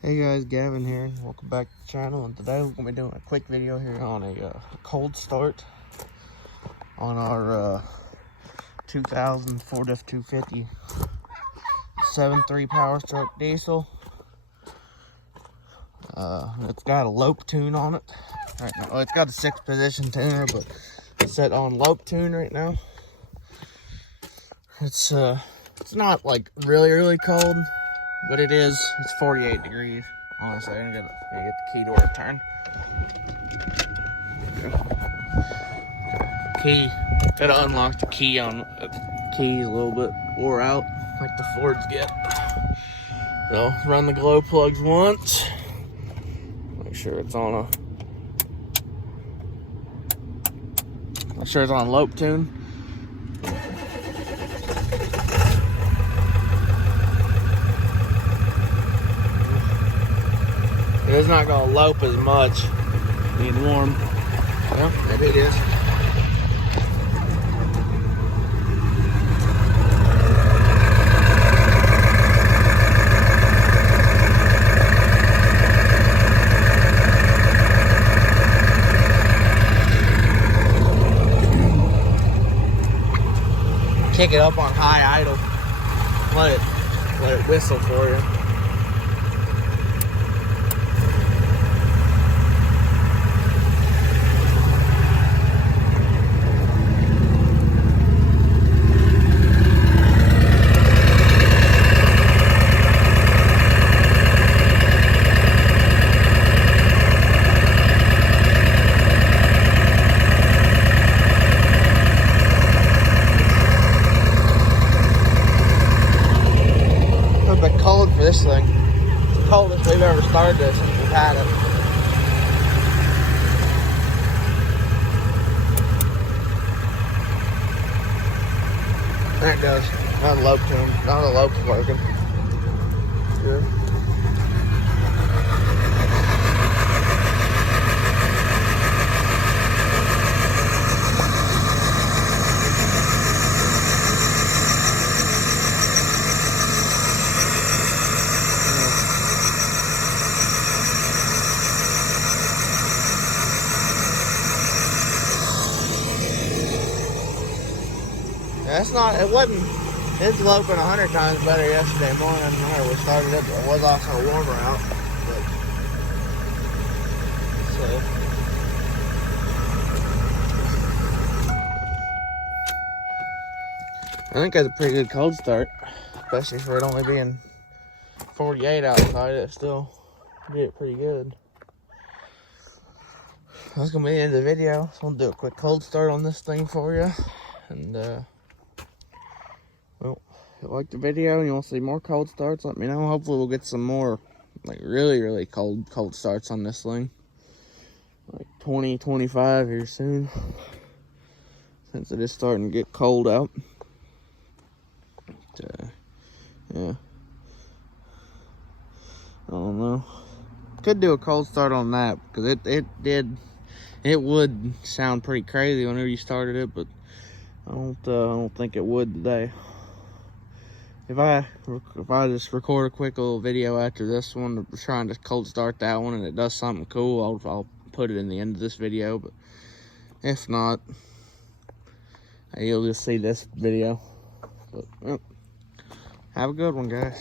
Hey guys, Gavin here. Welcome back to the channel, and today we're going to be doing a quick video here on a cold start on our 2000 Ford F-250 7.3 Powerstroke diesel. It's got a lope tune on it right now. Well, it's got a 6-position tuner, but it's set on lope tune right now. It's not like really cold, but it is. It's 48 degrees. Honestly, I'm gonna get the key door to turn. Key. Gotta unlock the key on the key's a little bit wore out, like the Fords get. So run the glow plugs once. Make sure it's on lope tune. It's not gonna lope as much. Need warm. Well, maybe it is. Kick it up on high idle. Let it whistle for you. Cold for this thing. It's the coldest we've ever started this since we've had it. There it goes. Not a lope tune. Not a lope's working. Good. That's not, it wasn't, it's loping 100 times better yesterday morning whenever we started it, but it was also warmer out. But, so. I think that's a pretty good cold start, especially for it only being 48 outside. It still did it pretty good. That's going to be the end of the video. So I'll do a quick cold start on this thing for you. And, well, if you like the video and you want to see more cold starts, let me know. Hopefully we'll get some more, like, really cold starts on this thing. Like 20, 25 here soon. Since it is starting to get cold out. But, yeah. I don't know. Could do a cold start on that, because it would sound pretty crazy whenever you started it, but I don't think it would today. If I just record a quick little video after this one, trying to cold start that one, and it does something cool, I'll put it in the end of this video. But if not, you'll just see this video. But have a good one, guys.